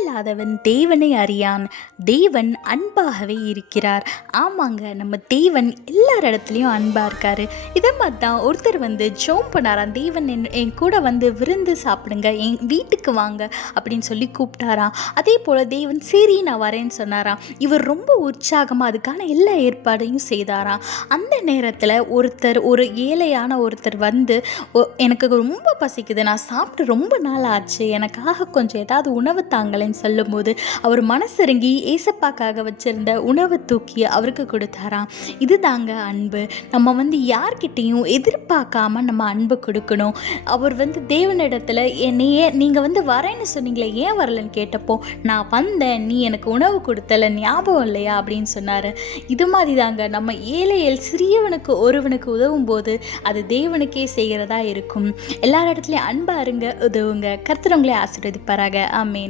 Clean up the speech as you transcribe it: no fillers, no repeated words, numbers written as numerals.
அன்பில்லாதவன் தேவனை அறியான். தேவன் அன்பாகவே இருக்கிறார். ஆமாங்க, நம்ம தேவன் எல்லார் இடத்துலையும் அன்பாக இருக்கார். இதை மாதிரி தான் ஒருத்தர் ஜோம் பண்ணாராம். தேவன் என் கூட விருந்து சாப்பிடுங்க, என் வீட்டுக்கு வாங்க அப்படின்னு சொல்லி கூப்பிட்டாராம். அதே போல் தேவன் சரி நான் வரேன்னு சொன்னாராம். இவர் ரொம்ப உற்சாகமாக அதுக்கான எல்லா ஏற்பாடையும் செய்தாராம். அந்த நேரத்தில் ஒரு ஏழையான ஒருத்தர் எனக்கு ரொம்ப பசிக்குது, நான் சாப்பிட்டு ரொம்ப நாள் ஆச்சு, எனக்காக கொஞ்சம் ஏதாவது உணவு தாங்களேன்னு சொல்லும்போது அவர் மனசிறங்கி ஏசப்பாக்காக வச்சிருந்த உணவை தூக்கி அவருக்கு கொடுத்தாராம். இது தாங்க அன்பு. நம்ம யார்கிட்டையும் எதிர்பார்க்காம நம்ம அன்பு கொடுக்கணும். அவர் தேவனிடத்துல என்னையே நீங்கள் வரேன்னு சொன்னீங்களே, ஏன் வரலன்னு கேட்டப்போ நான் வந்தேன், நீ எனக்கு உணவு கொடுத்தல, ஞாபகம் இல்லையா அப்படின்னு சொன்னார். இது மாதிரி தாங்க நம்ம ஏழையில் சிறியவனுக்கு ஒருவனுக்கு உதவும் போது அது தேவனுக்கே செய்கிறதா இருக்கும். எல்லார் இடத்துலையும் அன்பா இருங்க, உதவுங்க. கர்த்தர் உங்களை ஆசீர்வதிப்பாராக. ஆமென்.